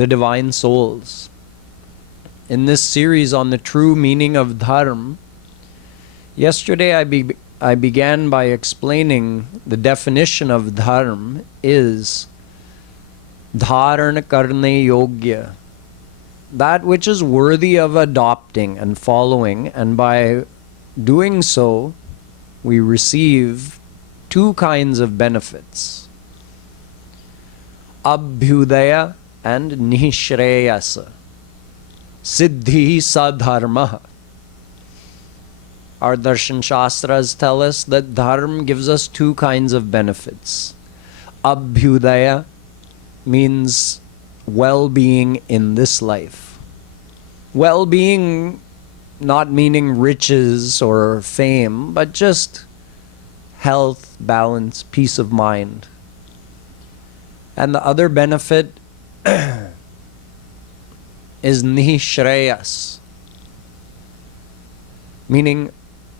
the divine souls. In this series on the true meaning of Dharm, yesterday I began by explaining the definition of Dharm is Dharan Karne Yogya, that which is worthy of adopting and following, and by doing so, we receive two kinds of benefits: Abhyudaya and Nishreyasa. Siddhi Sadharma. Our Darshan Shastras tell us that Dharm gives us two kinds of benefits. Abhyudaya means well-being in this life. Well-being not meaning riches or fame, but just health, balance, peace of mind. And the other benefit is Nishreyas, meaning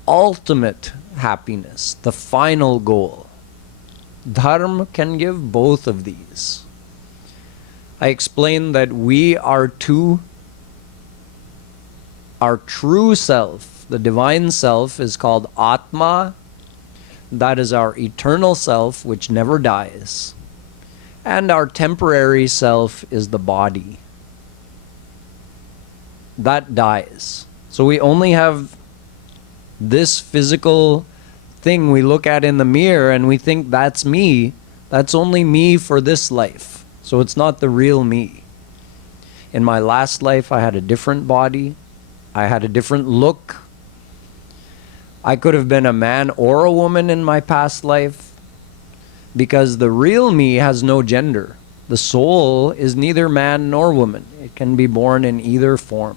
ultimate happiness, the final goal. Dharm can give both of these. I explained that we are two. Our true self, the divine self, is called Atma. That is our eternal self, which never dies. And our temporary self is the body. That dies. So we only have this physical thing we look at in the mirror and we think that's me. That's only me for this life. So it's not the real me. In my last life, I had a different body. I had a different look. I could have been a man or a woman in my past life, because the real me has no gender. The soul is neither man nor woman. It can be born in either form.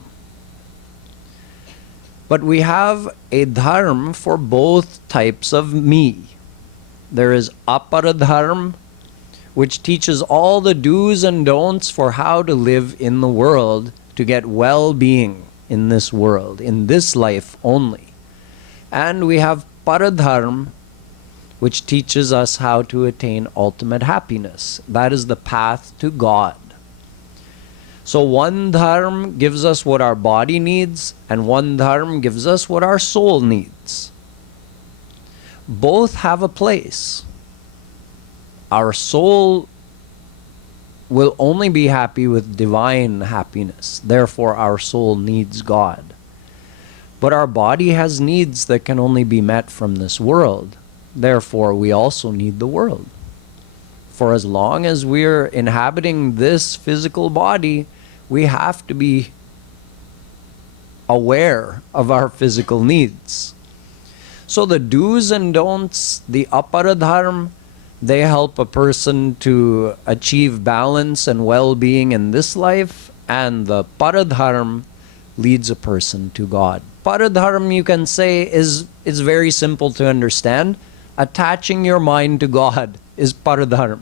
But we have a dharm for both types of me. There is aparadharm, which teaches all the do's and don'ts for how to live in the world to get well-being in this world, in this life only. And we have paradharm, which teaches us how to attain ultimate happiness. That is the path to God. So one dharm gives us what our body needs, and one dharm gives us what our soul needs. Both have a place. Our soul will only be happy with divine happiness. Therefore, our soul needs God. But our body has needs that can only be met from this world. Therefore, we also need the world. For as long as we're inhabiting this physical body, we have to be aware of our physical needs. So the do's and don'ts, the aparadharm, they help a person to achieve balance and well-being in this life, and the paradharm leads a person to God. Paradharm, you can say, is very simple to understand. Attaching your mind to God is paradharm.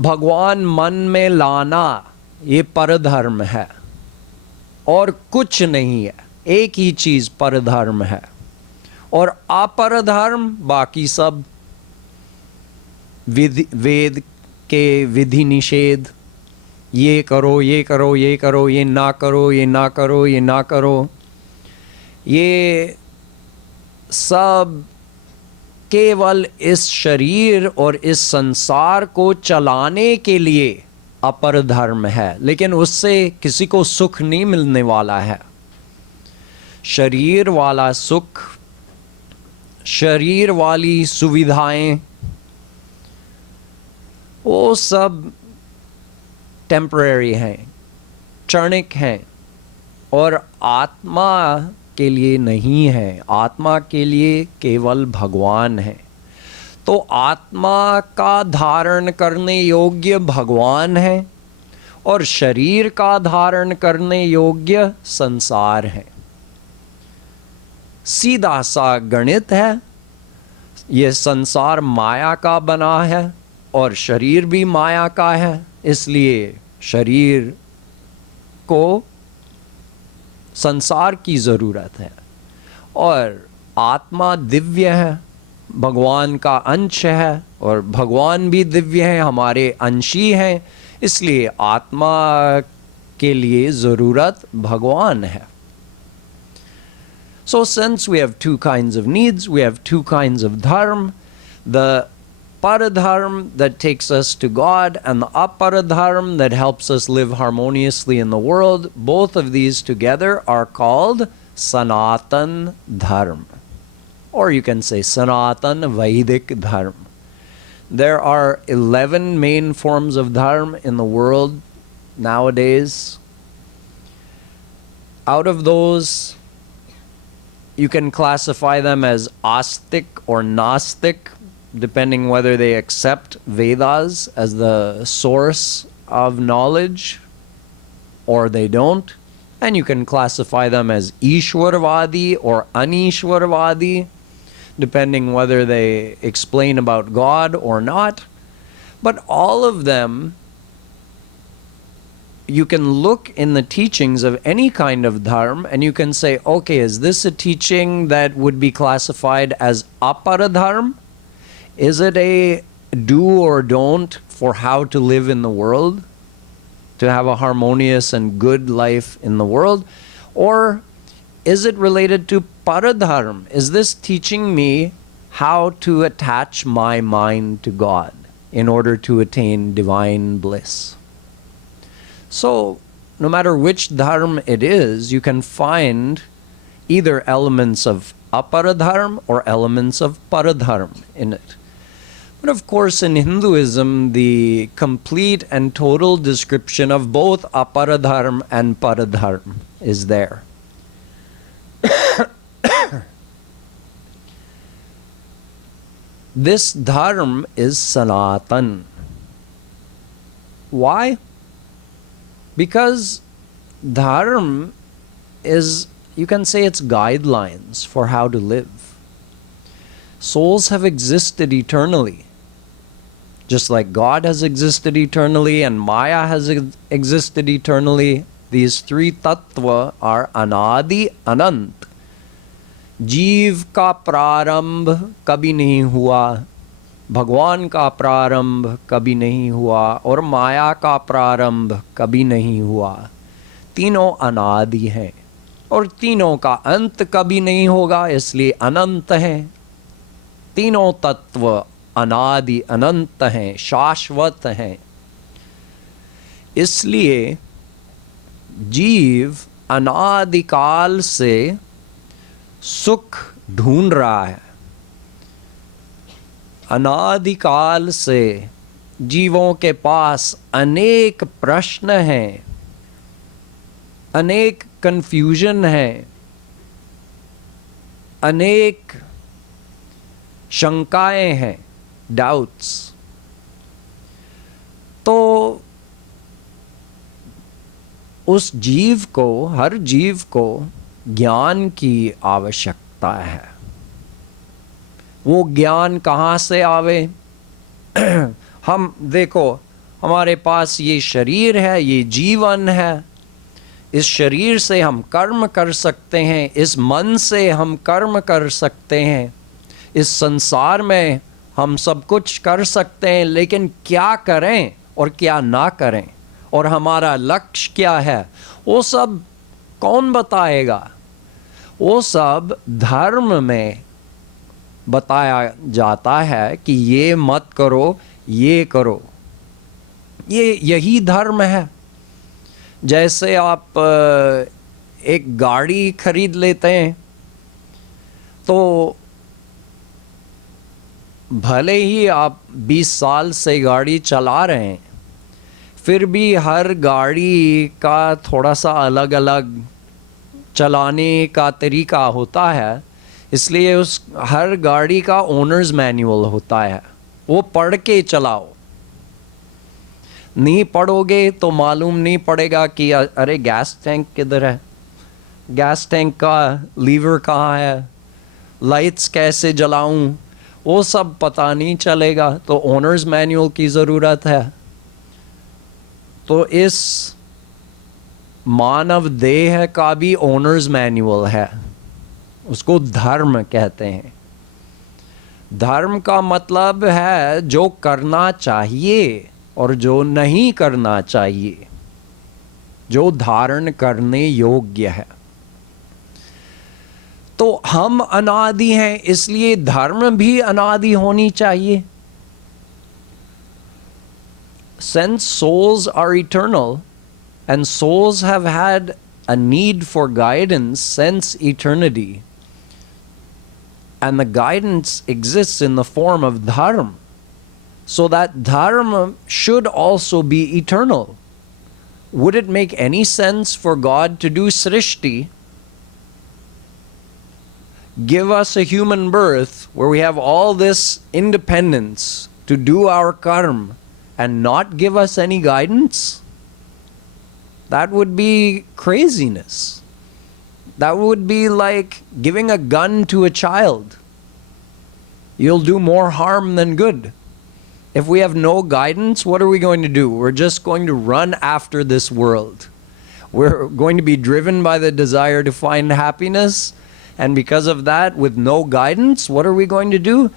भगवान मन में लाना, ये परधर्म है, और कुछ नहीं है. एक ही चीज परधर्म है, और अपरधर्म बाकी सब वेद के विधि निषेध, ये करो, ये करो, ये करो, ये ना करो, ये ना करो, ये ना करो, ये सब केवल इस शरीर और इस संसार को चलाने के लिए अपर धर्म है, लेकिन उससे किसी को सुख नहीं मिलने वाला है. शरीर वाला सुख, शरीर वाली सुविधाएं, वो सब टेम्परेरी हैं, क्षणिक हैं, और आत्मा के लिए नहीं है. आत्मा के लिए केवल भगवान है. तो आत्मा का धारण करने योग्य भगवान है, और शरीर का धारण करने योग्य संसार है. सीधा सा गणित है. ये संसार माया का बना है और शरीर भी माया का है, इसलिए शरीर को संसार की ज़रूरत है. और आत्मा दिव्य है, भगवान का अंश है और भगवान भी दिव्य हैं, हमारे अंशी हैं, इसलिए आत्मा के लिए ज़रूरत भगवान है. So since we have two kinds of needs, we have two kinds of dharm, the paradharm that takes us to God and the aparadharm that helps us live harmoniously in the world, both of these together are called Sanatan Dharm. Or you can say Sanatan Vedic Dharm. There are 11 main forms of dharm in the world nowadays. Out of those, you can classify them as astic or Gnostic, depending whether they accept Vedas as the source of knowledge or they don't. And you can classify them as Ishwarvadi or Anishwarvadi, depending whether they explain about God or not. But all of them, you can look in the teachings of any kind of dharma and you can say, okay, is this a teaching that would be classified as aparadharma? Is it a do or don't for how to live in the world, to have a harmonious and good life in the world? Or is it related to paradharma? Is this teaching me how to attach my mind to God in order to attain divine bliss? So, no matter which dharma it is, you can find either elements of aparadharma or elements of paradharma in it. But of course, in Hinduism, the complete and total description of both aparadharma and paradharma is there. This dharma is sanatan. Why? Because dharma is, you can say, it's guidelines for how to live. Souls have existed eternally. Just like God has existed eternally and Maya has existed eternally, these three tattva are anadi, anant. जीव का प्रारंभ कभी नहीं हुआ, भगवान का प्रारंभ कभी नहीं हुआ और माया का प्रारंभ कभी नहीं हुआ. तीनों अनादि हैं और तीनों का अंत कभी नहीं होगा, इसलिए अनंत हैं. तीनों तत्व अनादि अनंत हैं, शाश्वत हैं. इसलिए जीव अनादिकाल से सुख ढूंढ रहा है. अनादिकाल से जीवों के पास अनेक प्रश्न हैं, अनेक कंफ्यूजन है, अनेक शंकाएं हैं, डाउट्स. तो उस जीव को, हर जीव को ज्ञान की आवश्यकता है. वो ज्ञान कहाँ से आवे? हम देखो, हमारे पास ये शरीर है, ये जीवन है. इस शरीर से हम कर्म कर सकते हैं, इस मन से हम कर्म कर सकते हैं, इस संसार में हम सब कुछ कर सकते हैं. लेकिन क्या करें और क्या ना करें और हमारा लक्ष्य क्या है, वो सब कौन बताएगा? वो सब धर्म में बताया जाता है कि ये मत करो, ये करो. यही धर्म है. जैसे आप एक गाड़ी खरीद लेते हैं तो भले ही आप 20 साल से गाड़ी चला रहे हैं, फिर भी हर गाड़ी का थोड़ा सा अलग अलग चलाने का तरीका होता है. इसलिए उस हर गाड़ी का ओनर्स मैनुअल होता है, वो पढ़ के चलाओ. नहीं पढ़ोगे तो मालूम नहीं पड़ेगा कि अरे गैस टैंक किधर है, गैस टैंक का लीवर कहाँ है, लाइट्स कैसे जलाऊं, वो सब पता नहीं चलेगा. तो ओनर्स मैनुअल की ज़रूरत है. तो इस मानव देह का भी ओनर्स मैनुअल है, उसको धर्म कहते हैं. धर्म का मतलब है जो करना चाहिए और जो नहीं करना चाहिए, जो धारण करने योग्य है। तो हम अनादि हैं, इसलिए धर्म भी अनादि होनी चाहिए। Since souls are eternal and souls have had a need for guidance since eternity, and the guidance exists in the form of dharma, so that dharma should also be eternal. Would it make any sense for God to do srishti, give us a human birth where we have all this independence to do our karma, and not give us any guidance? That would be craziness. That would be like giving a gun to a child. You'll do more harm than good. If we have no guidance, what are we going to do? We're just going to run after this world. We're going to be driven by the desire to find happiness, and because of that, with no guidance, what are we going to do?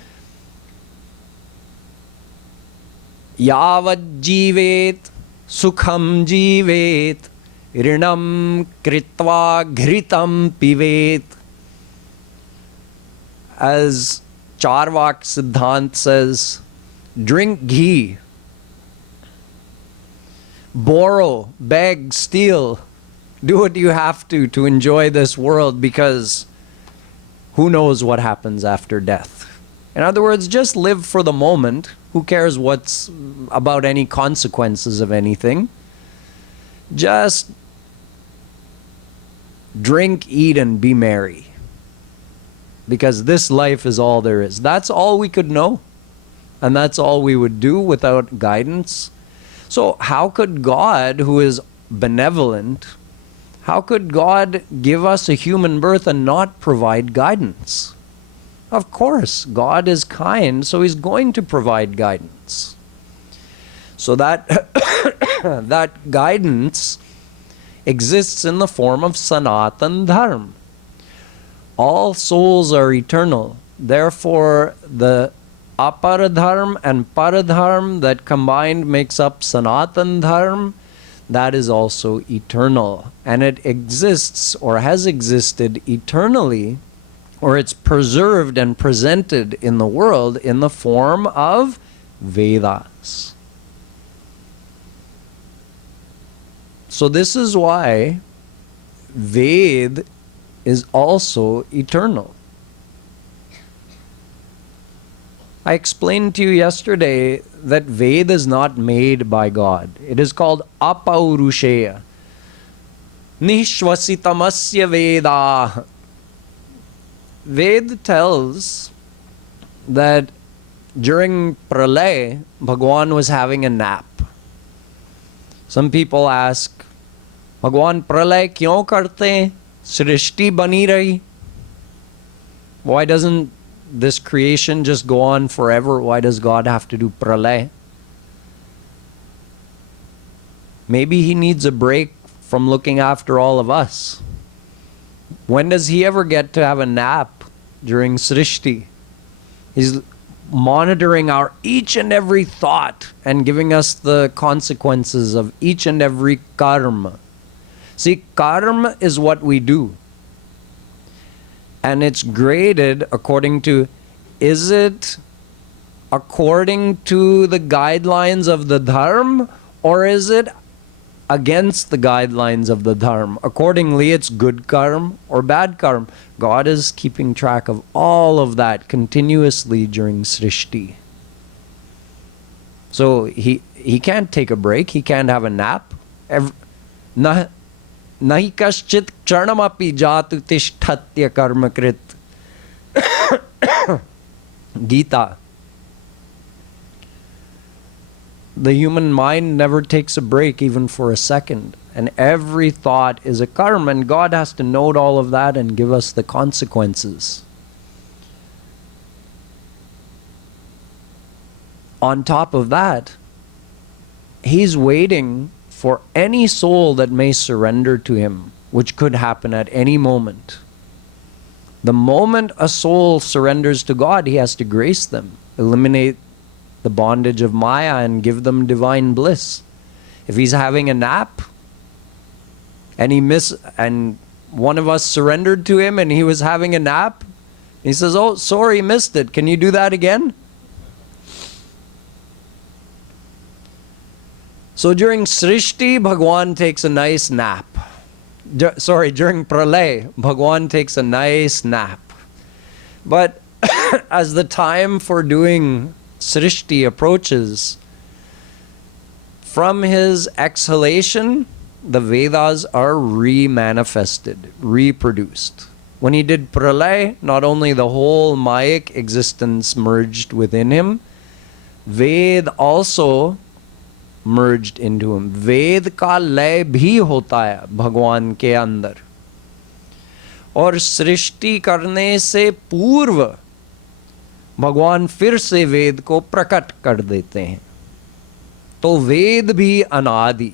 Yavad jivet sukham jivet rinam kritva ghritam pivet. As Charvak Siddhant says, drink ghee, borrow, beg, steal, do what you have to enjoy this world, because who knows what happens after death. In other words, just live for the moment. Who cares what's about any consequences of anything? Just drink, eat, and be merry. Because this life is all there is. That's all we could know. And that's all we would do without guidance. So how could God, who is benevolent, how could God give us a human birth and not provide guidance? Of course, God is kind, so He's going to provide guidance. So that, that guidance exists in the form of Sanatan Dharma. All souls are eternal. Therefore, the Aparadharma and Paradharma that combined makes up Sanatan Dharma, that is also eternal. And it exists or has existed eternally, or it's preserved and presented in the world in the form of Vedas. So this is why Ved is also eternal. I explained to you yesterday that Ved is not made by God. It is called Apaurusheya. Nishwasitamasya Veda. Ved tells that during Pralay, Bhagwan was having a nap. Some people ask, Bhagwan Pralay kyon karte? Srishti bani rahi? Why doesn't this creation just go on forever? Why does God have to do Pralay? Maybe He needs a break from looking after all of us. When does He ever get to have a nap during Srishti? He's monitoring our each and every thought and giving us the consequences of each and every karma. See, karma is what we do. And it's graded according to, is it according to the guidelines of the Dharm, or is it against the guidelines of the Dharm? Accordingly, it's good karma or bad karma. God is keeping track of all of that continuously during Srishti. So he can't take a break. He can't have a nap. Nahi kaschit charnamapi jatu tishthatya karma krit. Gita. The human mind never takes a break even for a second. And every thought is a karma, and God has to note all of that and give us the consequences. On top of that, He's waiting for any soul that may surrender to Him, which could happen at any moment. The moment a soul surrenders to God, he has to grace them, eliminate the bondage of Maya and give them divine bliss. If he's having a nap and one of us surrendered to him and he was having a nap, he says, "Oh, sorry, missed it. Can you do that again?" So during Srishti, Bhagwan takes a nice nap. During Pralay, Bhagwan takes a nice nap. But as the time for doing Srishti approaches, from his exhalation, the Vedas are re-manifested, reproduced. When he did Pralay, not only the whole Mayic existence merged within him, Ved also merged into him. Ved ka lay bhi hota hai Bhagwan ke andar. और सृष्टि करने से पूर्व भगवान फिर से वेद को प्रकट कर देते हैं. तो वेद भी अनादि.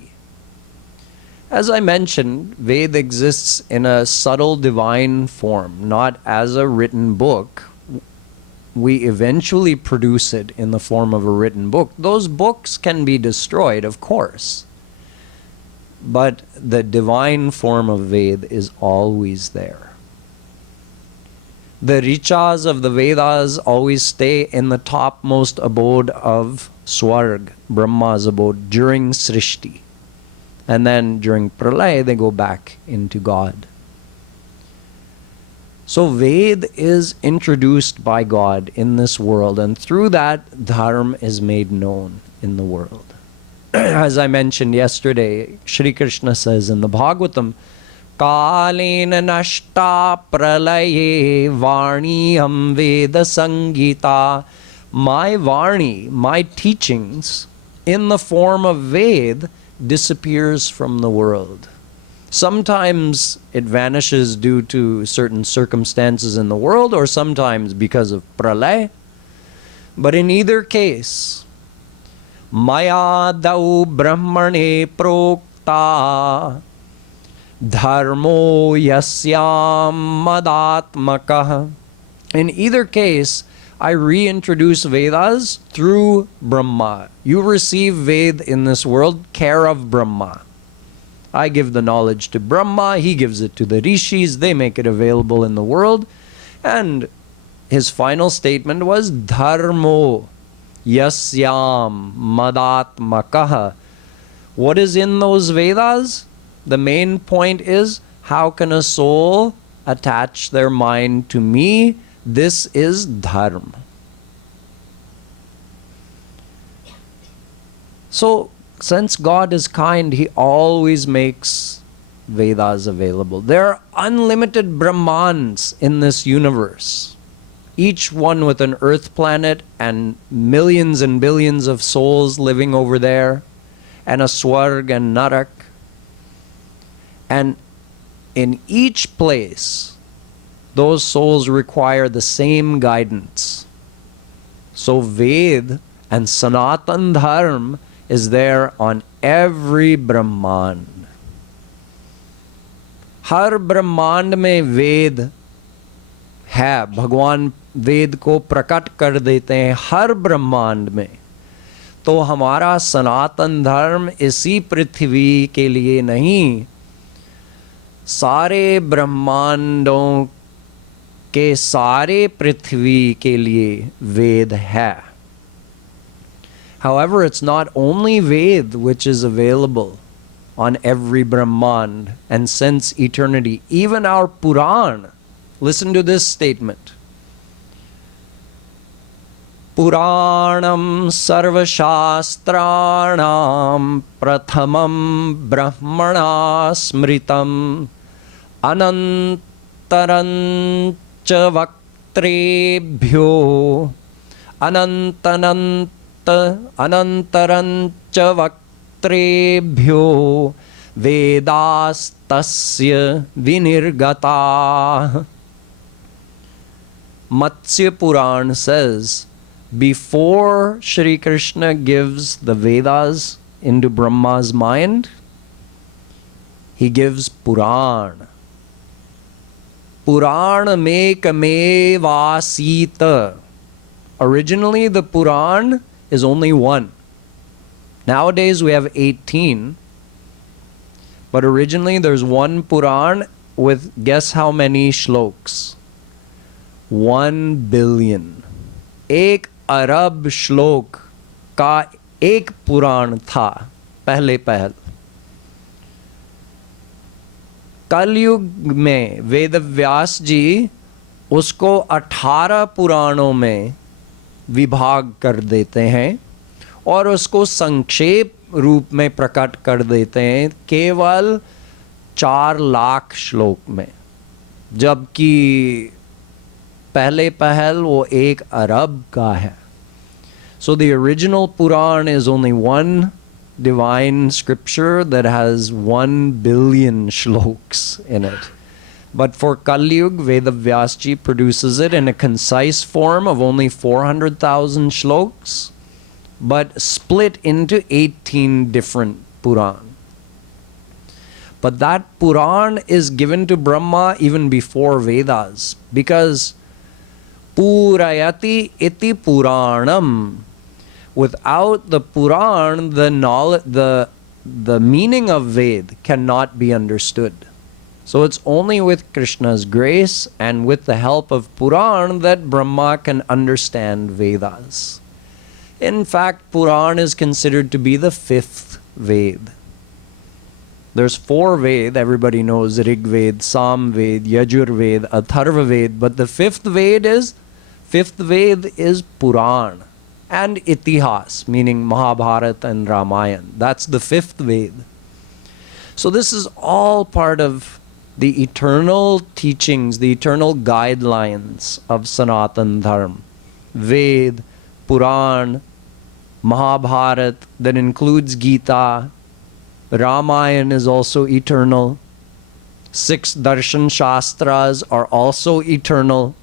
As I mentioned, Ved exists in a subtle divine form, not as a written book. We eventually produce it in the form of a written book. Those books can be destroyed, of course. But the divine form of Ved is always there. The Richas of the Vedas always stay in the topmost abode of Swarg, Brahma's abode, during Srishti. And then during Pralay, they go back into God. So Ved is introduced by God in this world, and through that, Dharm is made known in the world. As I mentioned yesterday, Shri Krishna says in the Bhagwatam, Kalena nashta pralaye varniyam veda sangita. My Varni, my teachings, in the form of Ved, disappears from the world. Sometimes it vanishes due to certain circumstances in the world, or sometimes because of pralay. But in either case, Maya dau brahmane prokta dharmo yasyam madatmakah. In either case, I reintroduce Vedas through Brahma. You receive Ved in this world, care of Brahma. I give the knowledge to Brahma, he gives it to the rishis, they make it available in the world. And his final statement was Dharmo yasyam madatmakah. What is in those Vedas? The main point is, how can a soul attach their mind to me? This is Dharm. So, since God is kind, he always makes Vedas available. There are unlimited Brahmans in this universe, each one with an earth planet and millions and billions of souls living over there, and a Swarg and Narak. And in each place, those souls require the same guidance. So Ved and Sanatan Dharm is there on every Brahmand. हर ब्रह्मांड में वेद है, भगवान वेद को प्रकट कर देते हैं हर ब्रह्मांड में. तो हमारा सनातन धर्म इसी पृथ्वी के लिए नहीं, सारे ब्रह्मांडों के सारे पृथ्वी के लिए वेद है. However, it's not only Ved which is available on every Brahmand and since eternity. Even our Puran, listen to this statement. Puranam sarvashastranam prathamam brahmana smritam anantarancha vaktrebhyo anantarancha vaktrebhyo vedastasya vinirgata. Matsya Puran says, before Shri Krishna gives the Vedas into Brahma's mind, he gives Puran. Puranamekame Originally, the Puran is only one. Nowadays, we have 18. But originally, there's one Puran with, guess how many shloks? 1 billion. एक अरब श्लोक का एक पुराण था पहले पहल. कलयुग में वेद व्यास जी उसको 18 पुराणों में विभाग कर देते हैं और उसको संक्षेप रूप में प्रकट कर देते हैं केवल 4 लाख श्लोक में, जबकि पहले पहल वो 1 अरब का है. So the original Puran is only one divine scripture that has 1 billion shloks in it. But for Kali Yuga, Veda Vyasji produces it in a concise form of only 400,000 shloks, but split into 18 different Puran. But that Puran is given to Brahma even before Vedas, because Purayati iti Puranam. Without the Puran, the knowledge, the meaning of Ved cannot be understood. So it's only with Krishna's grace and with the help of Puran that Brahma can understand Vedas. In fact, Puran is considered to be the 5th Ved. There's 4 Ved, everybody knows Rig Ved, Sam Ved, Yajur Ved, Atharva Ved, but the 5th Ved is Puran and Itihas, meaning Mahabharata and Ramayana. That's the 5th Ved. So this is all part of the eternal teachings, the eternal guidelines of Sanatan Dharm. Ved, Puran, Mahabharata, that includes Gita. Ramayana is also eternal. 6 Darshan Shastras are also eternal.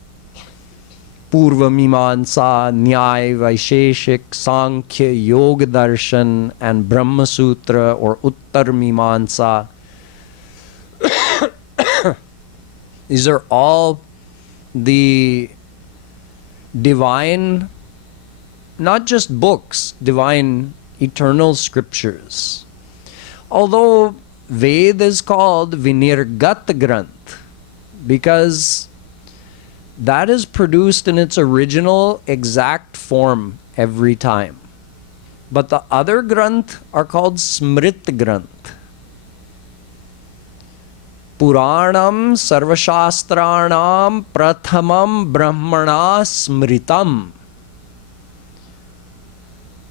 Purva Mimamsa, Nyay, Vaisheshik, Sankhya, Yoga Darshan, and Brahma Sutra or Uttar Mimamsa. These are all the divine, not just books, divine eternal scriptures. Although Ved is called Vinirgat Granth because that is produced in its original exact form every time. But the other Granth are called Smrit Granth. Puranam Sarvashastranam Prathamam Brahmana Smritam.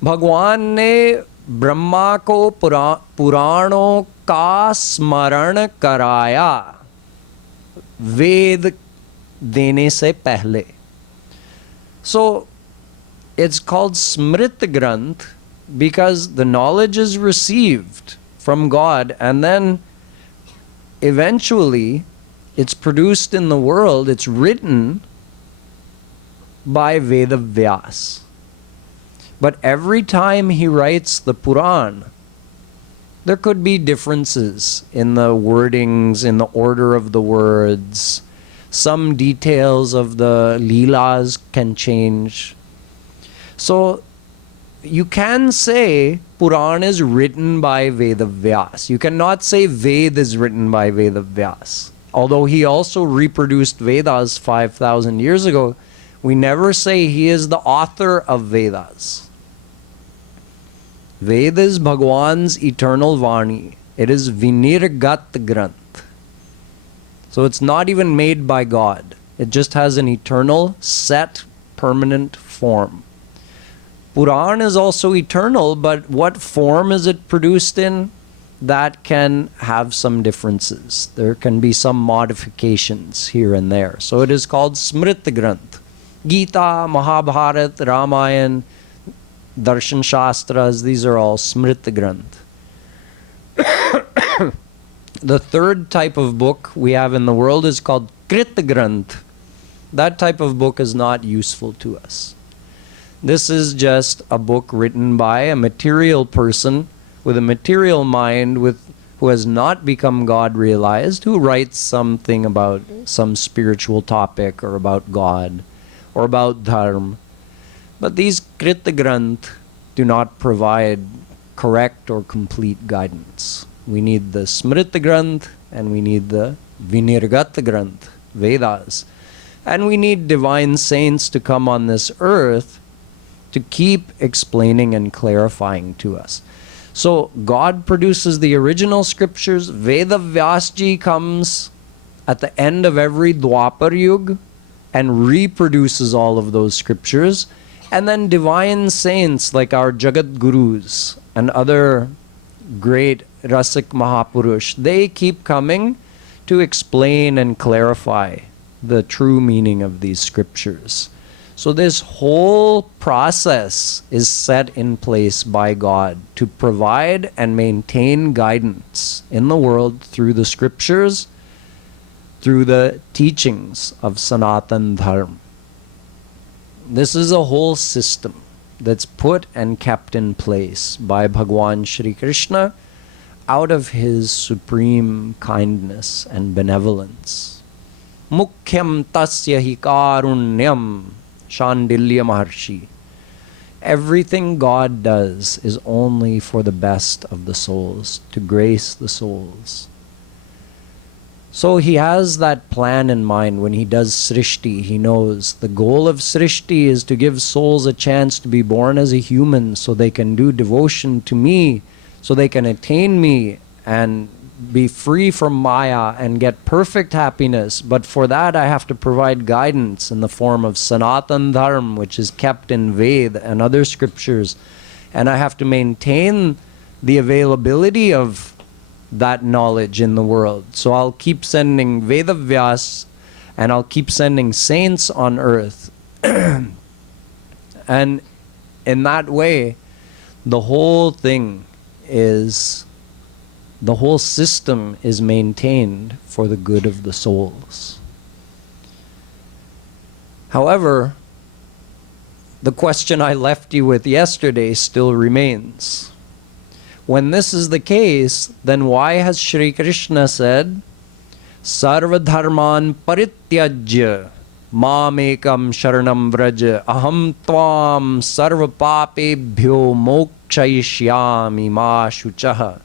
भगवान ने ब्रह्मा को पुराणों का स्मरण कराया वेद देने से पहले. So it's called Smrit Granth because the knowledge is received from God and then eventually it's produced in the world, it's written by Veda Vyas. But every time he writes the Puran, there could be differences in the wordings, in the order of the words. Some details of the Leelas can change. So you can say Puran is written by Veda Vyas. You cannot say Ved is written by Veda Vyas. Although he also reproduced Vedas 5,000 years ago, we never say he is the author of Vedas. Veda is Bhagwan's eternal Vani. It is Vinirgat Granth. So it's not even made by God. It just has an eternal, set, permanent form. Puran is also eternal, but what form is it produced in? That can have some differences. There can be some modifications here and there. So it is called Smrit Granth. Gita, Mahabharata, Ramayana, Darshan Shastras, these are all Smrit Granth. The third type of book we have in the world is called Krit Granth. That type of book is not useful to us. This is just a book written by a material person with a material mind with who has not become God realized, who writes something about some spiritual topic or about God or about Dharm. But these Krita Granth do not provide correct or complete guidance. We need the Smrita Granth and we need the Vinirgata Granth, Vedas. And we need divine saints to come on this earth to keep explaining and clarifying to us. So God produces the original scriptures. Veda Vyasji comes at the end of every Dwapar Yuga and reproduces all of those scriptures. And then divine saints like our Jagadgurus and other great Rasik Mahapurush, they keep coming to explain and clarify the true meaning of these scriptures. So this whole process is set in place by God to provide and maintain guidance in the world through the scriptures, through the teachings of Sanatan Dharm. This is a whole system that's put and kept in place by Bhagwan Shri Krishna out of his supreme kindness and benevolence. Mukhyam tasya hi karunyam, Shandilya Maharshi. Everything God does is only for the best of the souls, to grace the souls. So he has that plan in mind when he does Srishti. He knows the goal of Srishti is to give souls a chance to be born as a human so they can do devotion to me, so they can attain me and be free from Maya and get perfect happiness. But for that I have to provide guidance in the form of Sanatan Dharm, which is kept in Ved and other scriptures. And I have to maintain the availability of that knowledge in the world. So I'll keep sending Vedavyas and I'll keep sending saints on earth. And in that way, the whole thing is, the whole system is maintained for the good of the souls. However, the question I left you with yesterday still remains. When this is the case, then why has Shri Krishna said, Sarva dharman parityajya mamekam sharanam vraja aham tvam sarva papebhyo mokshayishyami ma shuchaha.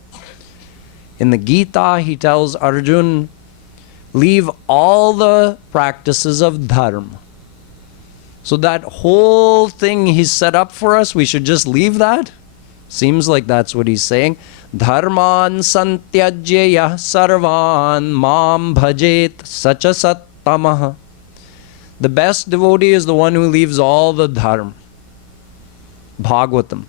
In the Gita, he tells Arjun, leave all the practices of Dharm. So that whole thing he's set up for us, we should just leave that? Seems like that's what he's saying. Dharman santyajya sarvan mam bhajet sacha sattamaha. The best devotee is the one who leaves all the dharm. Bhagwatam.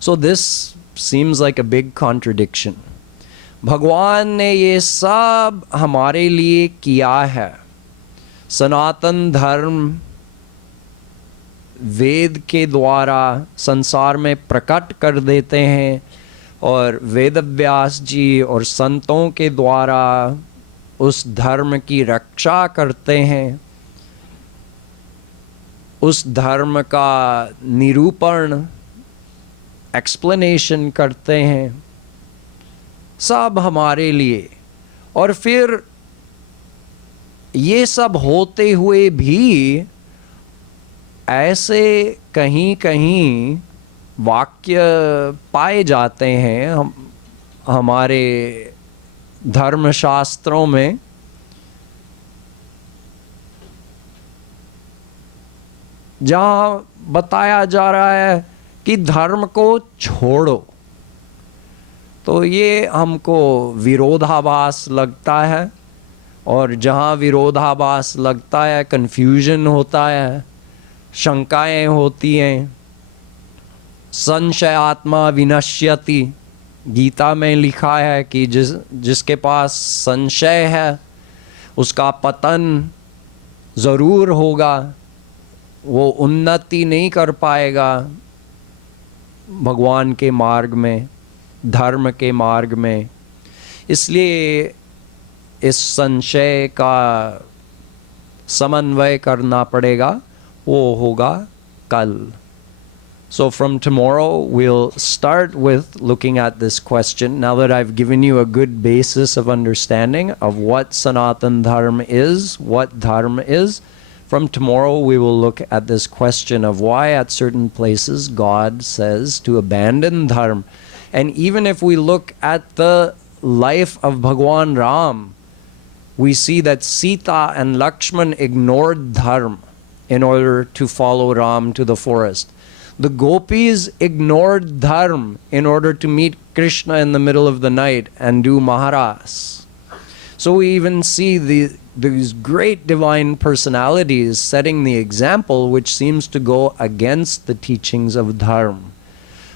So this seems like a big contradiction. Bhagwan ne ye sab hamare liye kiya hai. Sanatan dharm वेद के द्वारा संसार में प्रकट कर देते हैं और वेदव्यास जी और संतों के द्वारा उस धर्म की रक्षा करते हैं, उस धर्म का निरूपण एक्सप्लेनेशन करते हैं, सब हमारे लिए। और फिर ये सब होते हुए भी ऐसे कहीं कहीं वाक्य पाए जाते हैं हमारे धर्मशास्त्रों में, जहाँ बताया जा रहा है कि धर्म को छोड़ो। तो ये हमको विरोधाभास लगता है, और जहाँ विरोधाभास लगता है कन्फ्यूजन होता है, शंकाएं होती हैं। संशय आत्मा विनश्यति, गीता में लिखा है कि जिसके पास संशय है उसका पतन ज़रूर होगा, वो उन्नति नहीं कर पाएगा भगवान के मार्ग में, धर्म के मार्ग में। इसलिए इस संशय का समन्वय करना पड़ेगा, वो होगा कल। So from tomorrow, we'll start with looking at this question. Now that I've given you a good basis of understanding of what Sanatan Dharma is, what Dharma is, from tomorrow we will look at this question of why at certain places God says to abandon Dharma. And even if we look at the life of Bhagwan Ram, we see that Sita and Lakshman ignored Dharma in order to follow Ram to the forest. The gopis ignored Dharma in order to meet Krishna in the middle of the night and do Maharas. So we even see these great divine personalities setting the example which seems to go against the teachings of Dharma.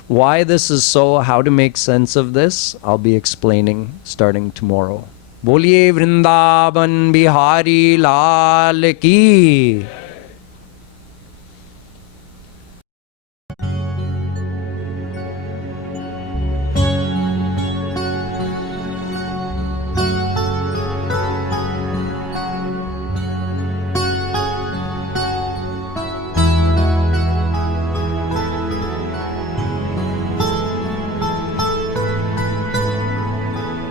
Why this is so, how to make sense of this, I'll be explaining starting tomorrow. Boliye Vrindavan Bihari Lal Ki